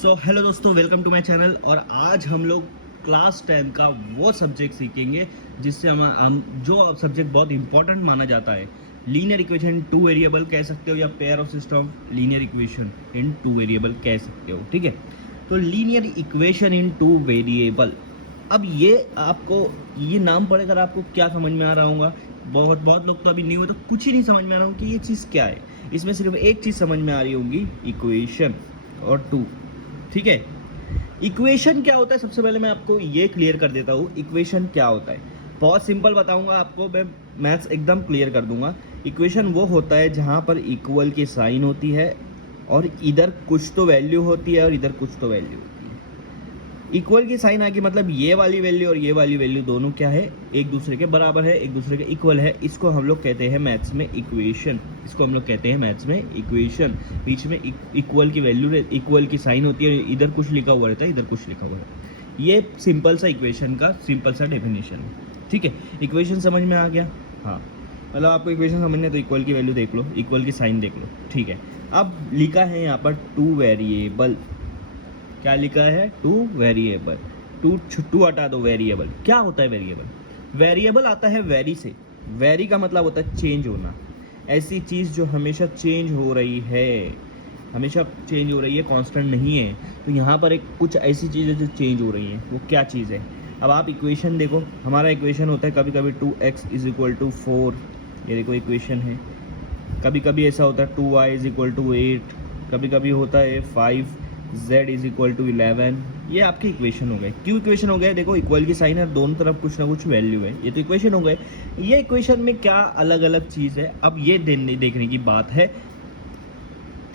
So hello दोस्तों, welcome to my channel. और आज हम लोग क्लास 10 का वो सब्जेक्ट सीखेंगे जिससे हम जो सब्जेक्ट बहुत इंपॉर्टेंट माना जाता है। लीनियर इक्वेशन टू वेरिएबल कह सकते हो या pair of system linear equation in two variable कह सकते हो। ठीक है, तो linear equation in two variable. अब ये आपको ये नाम पढ़कर आपको क्या समझ में आ रहा होगा? बहुत लोग तो अभी न्यू है तो कुछ ही नहीं समझ में आ रहा होगा कि ये चीज़ क्या है। इसमें सिर्फ एक चीज़ समझ में आ रही होगी, इक्वेशन और टू। ठीक है, इक्वेशन क्या होता है सबसे पहले मैं आपको ये क्लियर कर देता हूँ। इक्वेशन क्या होता है बहुत सिंपल बताऊंगा आपको, मैं मैथ्स एकदम क्लियर कर दूंगा। इक्वेशन वो होता है जहाँ पर इक्वल की साइन होती है और इधर कुछ तो वैल्यू होती है और इधर कुछ तो वैल्यू होती है। इक्वल की साइन आके मतलब ये वाली वैल्यू और ये वाली वैल्यू दोनों क्या है, एक दूसरे के बराबर है, एक दूसरे के इक्वल है। इसको हम लोग कहते हैं मैथ्स में इक्वेशन। इसको हम लोग कहते हैं मैथ्स में इक्वेशन। बीच में इक्वल की वैल्यू, इक्वल की साइन होती है, इधर कुछ लिखा हुआ रहता है, इधर कुछ लिखा हुआ है। ये सिंपल सा इक्वेशन का सिंपल सा डेफिनेशन है। ठीक है, इक्वेशन समझ में आ गया? हाँ, मतलब आपको इक्वेशन समझना है तो इक्वल की वैल्यू देख लो, इक्वल की साइन देख लो। ठीक है, अब लिखा है यहाँ पर टू वेरिएबल। क्या लिखा है? Two variable. टू हटा दो, वेरिएबल। क्या होता है वेरिएबल? वेरिएबल आता है वेरी से। वेरी का मतलब होता है चेंज होना। ऐसी चीज़ जो हमेशा चेंज हो रही है, हमेशा चेंज हो रही है, कांस्टेंट नहीं है। तो यहाँ पर एक कुछ ऐसी चीज़ है जो चेंज हो रही है, वो क्या चीज़ है? अब आप इक्वेशन देखो, हमारा इक्वेशन होता है कभी कभी 2x इज इक्वल टू 4, ये देखो इक्वेशन है। कभी कभी ऐसा होता है 2y इज इक्वल टू 8, कभी कभी होता है 5 z इज इक्वल टू 11। ये आपके इक्वेशन हो गए। क्यों इक्वेशन हो गए? देखो इक्वल की साइन है, दोनों तरफ कुछ ना कुछ वैल्यू है, ये तो इक्वेशन हो गए। ये इक्वेशन में क्या अलग अलग चीज़ है, अब ये देखने की बात है।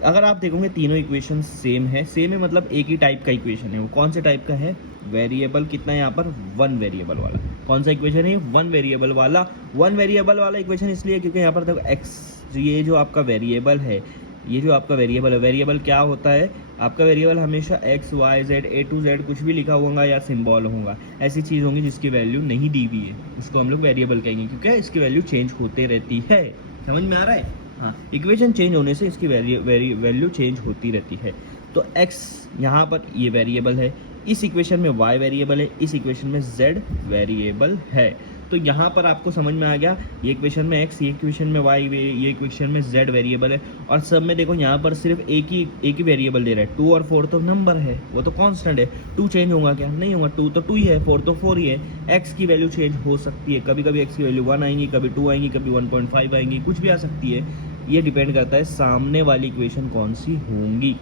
अगर आप देखोगे तीनों इक्वेशन सेम है। सेम है मतलब एक ही टाइप का इक्वेशन है। वो कौन से टाइप का है? वेरिएबल कितना है यहाँ पर? वन वेरिएबल वाला। कौन सा इक्वेशन है? वन वेरिएबल वाला। वन वेरिएबल वाला इक्वेशन इसलिए क्योंकि यहाँ पर देखो एक्स, ये जो आपका वेरिएबल है, ये जो आपका वेरिएबल है, वेरिएबल क्या होता है? आपका वेरिएबल हमेशा X Y Z A to Z कुछ भी लिखा होगा या सिंबल होगा, ऐसी चीज़ होंगी जिसकी वैल्यू नहीं दी हुई है, उसको हम लोग वेरिएबल कहेंगे क्योंकि इसकी वैल्यू चेंज होते रहती है। समझ में आ रहा है? हाँ, इक्वेशन चेंज होने से इसकी वैल्यू चेंज होती रहती है। तो x यहाँ पर ये वेरिएबल है, इस इक्वेशन में y वेरिएबल है, इस इक्वेशन में z वेरिएबल है। तो यहाँ पर आपको समझ में आ गया, ये इक्वेशन में x, ये इक्वेशन में y, ये इक्वेशन में z वेरिएबल है। और सब में देखो यहाँ पर सिर्फ एक ही वेरिएबल दे रहा है। 2 और 4 तो नंबर है, वो तो कांस्टेंट है। 2 चेंज होगा क्या? नहीं होगा। 2 तो 2 ही है, 4 तो 4 ही है। x की वैल्यू चेंज हो सकती है, कभी कभी x की वैल्यू 1 आएंगी, कभी 2 आएंगी, कभी 1.5 आएंगी, कुछ भी आ सकती है। ये डिपेंड करता है सामने वाली इक्वेशन कौन सी होंगी।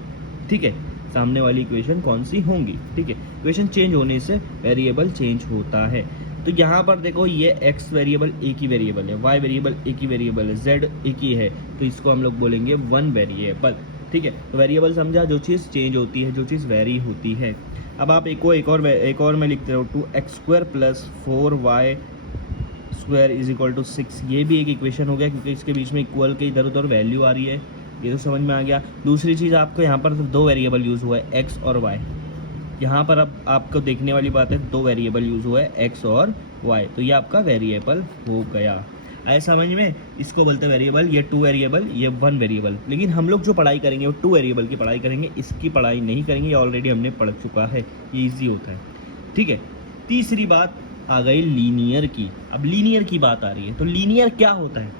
ठीक है, सामने वाली इक्वेशन कौन सी होंगी। ठीक है, इक्वेशन चेंज होने से वेरिएबल चेंज होता है। तो यहाँ पर देखो ये x वेरिएबल एक ही वेरिएबल है, y वेरिएबल एक ही वेरिएबल है, z एक ही है, तो इसको हम लोग बोलेंगे वन वेरिएबल। ठीक है, तो वेरिएबल समझा, जो चीज़ चेंज होती है, जो चीज़ वेरी होती है। अब आप एक और में लिखते हो 2x square plus 4y square is equal to 6। ये भी एक इक्वेशन हो गया क्योंकि इसके बीच में इक्वल के इधर उधर वैल्यू आ रही है, ये तो समझ में आ गया। दूसरी चीज़ आपको यहाँ पर दो वेरिएबल यूज़ हुआ है, x और y। यहाँ पर अब आपको देखने वाली बात है, दो वेरिएबल यूज़ हुआ है, x और y, तो ये आपका वेरिएबल हो गया। आए समझ में? इसको बोलते हैं वेरिएबल। ये टू वेरिएबल, ये वन वेरिएबल। लेकिन हम लोग जो पढ़ाई करेंगे वो टू वेरिएबल की पढ़ाई करेंगे, इसकी पढ़ाई नहीं करेंगे, ये ऑलरेडी हमने पढ़ चुका है, ये ईजी होता है। ठीक है, तीसरी बात आ गई लीनियर की। अब लीनियर की बात आ रही है, तो लीनियर क्या होता है?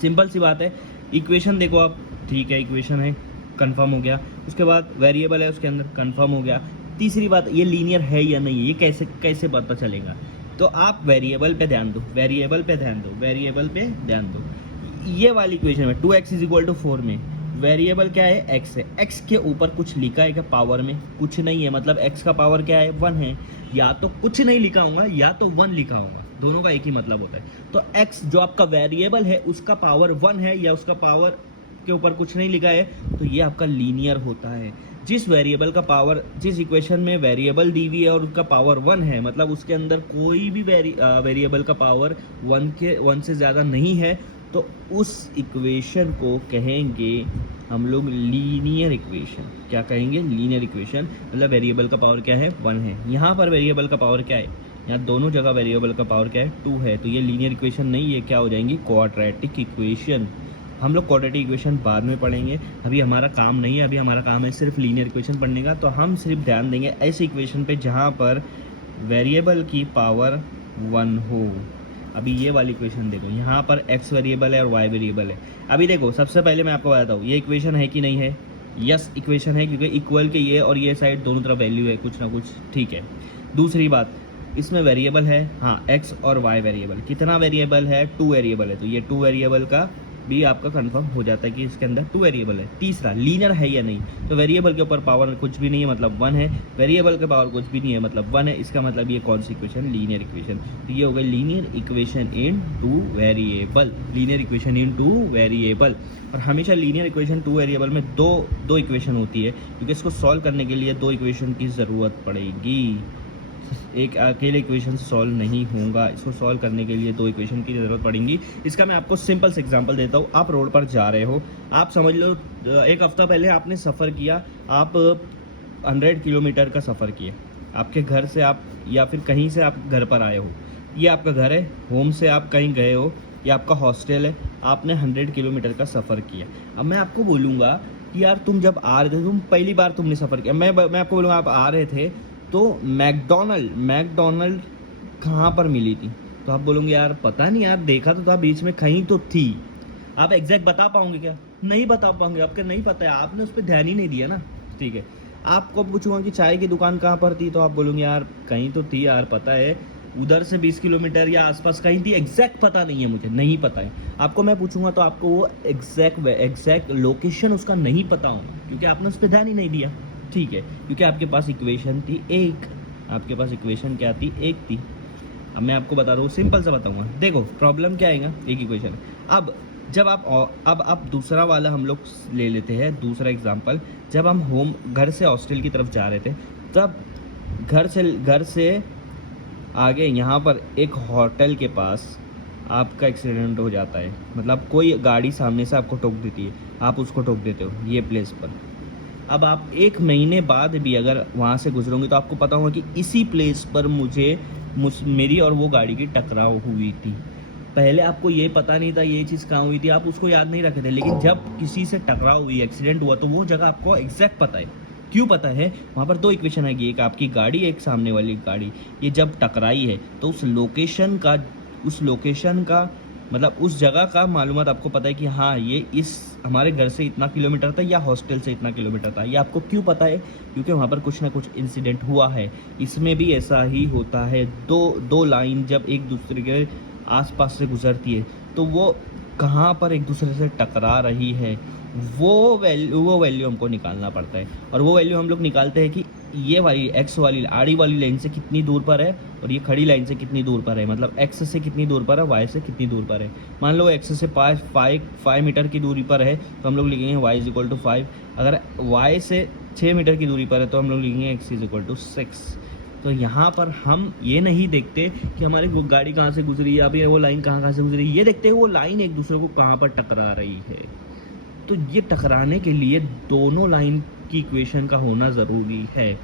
सिंपल सी बात है, इक्वेशन देखो आप, ठीक है, इक्वेशन है, कंफर्म हो गया। उसके बाद वेरिएबल है उसके अंदर, कंफर्म हो गया। तीसरी बात, ये लीनियर है या नहीं है, ये कैसे कैसे पता चलेगा? तो आप वेरिएबल पे ध्यान दो, वेरिएबल पे ध्यान दो, वेरिएबल पे ध्यान दो। ये वाली इक्वेशन में 2x इज इक्वल टू 4 में वेरिएबल क्या है? x है। x के ऊपर कुछ लिखा है क्या पावर में? कुछ नहीं है, मतलब x का पावर क्या है? 1 है। या तो कुछ नहीं लिखा होगा या तो 1 लिखा होगा, दोनों का एक ही मतलब होता है। तो x जो आपका वेरिएबल है उसका पावर 1 है या उसका पावर के ऊपर कुछ नहीं लिखा है, तो ये आपका लीनियर होता है। जिस वेरिएबल का पावर, जिस इक्वेशन में वेरिएबल दी हुई है और उसका पावर 1 है, मतलब उसके अंदर कोई भी वेरिएबल का पावर 1 से ज़्यादा नहीं है, तो उस इक्वेशन को कहेंगे हम लोग लीनियर इक्वेशन। क्या कहेंगे? Linear equation. मतलब वेरिएबल का पावर क्या है? 1 है। यहाँ पर वेरिएबल का पावर क्या है? यहाँ दोनों जगह वेरिएबल का पावर क्या है? 2 है। तो ये लीनियर इक्वेशन नहीं, ये क्या हो जाएंगी? Quadratic equation. हम लोग क्वाड्रेटिक इक्वेशन बाद में पढ़ेंगे, अभी हमारा काम नहीं है, अभी हमारा काम है सिर्फ लीनियर इक्वेशन पढ़ने का। तो हम सिर्फ ध्यान देंगे ऐसे इक्वेशन पे जहाँ पर वेरिएबल की पावर 1 हो। अभी ये वाली इक्वेशन देखो, यहाँ पर x वेरिएबल है और y वेरिएबल है। अभी देखो सबसे पहले मैं आपको बताता हूँ ये इक्वेशन है कि नहीं है। यस इक्वेशन है, क्योंकि इक्वल के ये और ये साइड दोनों तरफ वैल्यू है कुछ ना कुछ, ठीक है। दूसरी बात, इसमें वेरिएबल है, हाँ x और y वेरिएबल। कितना वेरिएबल है? 2 वेरिएबल है, तो ये 2 वेरिएबल का भी आपका कंफर्म हो जाता है कि इसके अंदर 2 वेरिएबल है। तीसरा, लीनियर है या नहीं, तो वेरिएबल के ऊपर पावर कुछ भी नहीं है मतलब 1 है, वेरिएबल के पावर कुछ भी नहीं है मतलब 1 है। इसका मतलब ये कौन सी इक्वेशन? Linear equation. तो ये हो गई linear equation in 2 variable, linear equation in 2 variable. और हमेशा लीनियर इक्वेशन 2 वेरिएबल में दो इक्वेशन होती है, क्योंकि इसको सॉल्व करने के लिए 2 इक्वेशन की ज़रूरत पड़ेगी। एक अकेले इक्वेशन से सॉल्व नहीं होगा, इसको सॉल्व करने के लिए 2 इक्वेशन की ज़रूरत पड़ेगी। इसका मैं आपको सिंपल से एग्जांपल देता हूँ। आप रोड पर जा रहे हो, आप समझ लो एक हफ़्ता पहले आपने सफ़र किया, आप 100 किलोमीटर का सफ़र किया आपके घर से, आप या फिर कहीं से आप घर पर आए हो। ये आपका घर है, होम से आप कहीं गए हो, ये आपका हॉस्टल है, आपने 100 किलोमीटर का सफ़र किया। अब मैं आपको बोलूँगा कि यार तुम जब आ रहे थे, तुम पहली बार तुमने सफ़र किया, मैं आपको बोलूँगा आप आ रहे थे तो मैकडोनल्ड कहाँ पर मिली थी? तो आप बोलोगे यार पता नहीं यार, देखा तो था बीच में कहीं तो थी। आप एग्जैक्ट बता पाओगे क्या? नहीं बता पाओगे, आपको नहीं पता है, आपने उस पर ध्यान ही नहीं दिया ना, ठीक है। आपको पूछूंगा कि चाय की दुकान कहाँ पर थी, तो आप बोलोगे यार कहीं तो थी यार, पता है उधर से 20 किलोमीटर या आसपास कहीं थी, एग्जैक्ट पता नहीं है, मुझे नहीं पता है। आपको मैं पूछूंगा तो आपको वो एग्जैक्ट लोकेशन उसका नहीं पता होगा, क्योंकि आपने उस पर ध्यान ही नहीं दिया, ठीक है। क्योंकि आपके पास इक्वेशन थी एक, आपके पास इक्वेशन क्या थी? एक थी। अब मैं आपको बता रहा हूँ, सिंपल सा बताऊंगा। देखो प्रॉब्लम क्या आएगा, एक इक्वेशन। अब जब आप दूसरा वाला हम लोग ले लेते हैं, दूसरा एग्जांपल। जब हम घर से हॉस्टल की तरफ जा रहे थे, तब घर से आगे यहाँ पर एक होटल के पास आपका एक्सीडेंट हो जाता है। मतलब कोई गाड़ी सामने से आपको ठोक देती है, आप उसको ठोक देते हो ये प्लेस पर। अब आप 1 महीने बाद भी अगर वहाँ से गुजरोगे तो आपको पता होगा कि इसी प्लेस पर मेरी और वो गाड़ी की टकराव हुई थी। पहले आपको ये पता नहीं था ये चीज़ कहाँ हुई थी, आप उसको याद नहीं रखे थे, लेकिन जब किसी से टकराव हुई, एक्सीडेंट हुआ, तो वो जगह आपको एग्जैक्ट पता है। क्यों पता है? वहाँ पर 2 इक्वेशन आएगी, एक आपकी गाड़ी, एक सामने वाली गाड़ी। ये जब टकराई है तो उस लोकेशन का मतलब उस जगह का मालूमात आपको पता है कि हाँ ये इस हमारे घर से इतना किलोमीटर था या हॉस्टल से इतना किलोमीटर था। ये आपको क्यों पता है? क्योंकि वहाँ पर कुछ ना कुछ इंसिडेंट हुआ है। इसमें भी ऐसा ही होता है, दो लाइन जब एक दूसरे के आसपास से गुजरती है तो वो कहाँ पर एक दूसरे से टकरा रही है, वो वैल्यू हमको निकालना पड़ता है। और वो वैल्यू हम लोग निकालते हैं कि ये वाली एक्स वाली आड़ी वाली लाइन से कितनी दूर पर है और ये खड़ी लाइन से कितनी दूर पर है, मतलब एक्स से कितनी दूर पर है, वाई से कितनी दूर पर है। मान लो एक्स से 5 मीटर की दूरी पर है तो हम लोग लिखेंगे वाई इज इक्वल टू 5। अगर वाई से 6 मीटर की दूरी पर है तो हम लोग लिखेंगे एक्स इज इक्वल टू 6। तो यहाँ पर हम ये नहीं देखते कि हमारी वो गाड़ी कहाँ से गुजरी या फिर वो लाइन कहाँ से गुजरी, ये देखते हैं वो लाइन एक दूसरे को कहाँ पर टकरा रही है। तो ये टकराने के लिए दोनों लाइन की इक्वेशन का होना ज़रूरी है।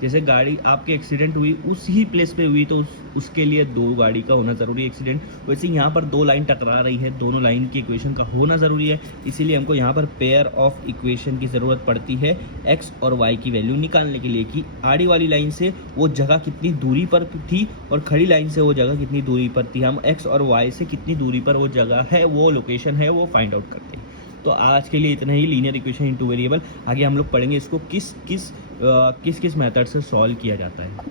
जैसे गाड़ी आपके एक्सीडेंट हुई उसी प्लेस पे हुई तो उसके लिए 2 गाड़ी का होना ज़रूरी है एक्सीडेंट, वैसे यहाँ पर 2 लाइन टकरा रही है, दोनों लाइन की इक्वेशन का होना ज़रूरी है। इसीलिए हमको यहाँ पर पेयर ऑफ इक्वेशन की ज़रूरत पड़ती है एक्स और वाई की वैल्यू निकालने के लिए, कि आड़ी वाली लाइन से वो जगह कितनी दूरी पर थी और खड़ी लाइन से वो जगह कितनी दूरी पर थी। हम एक्स और वाई से कितनी दूरी पर वो जगह है, वो लोकेशन है, वो फाइंड आउट करते हैं। तो आज के लिए इतना ही, लीनियर इक्वेशन इन 2 वेरिएबल। आगे हम लोग पढ़ेंगे इसको किस किस मेथड से सॉल्व किया जाता है।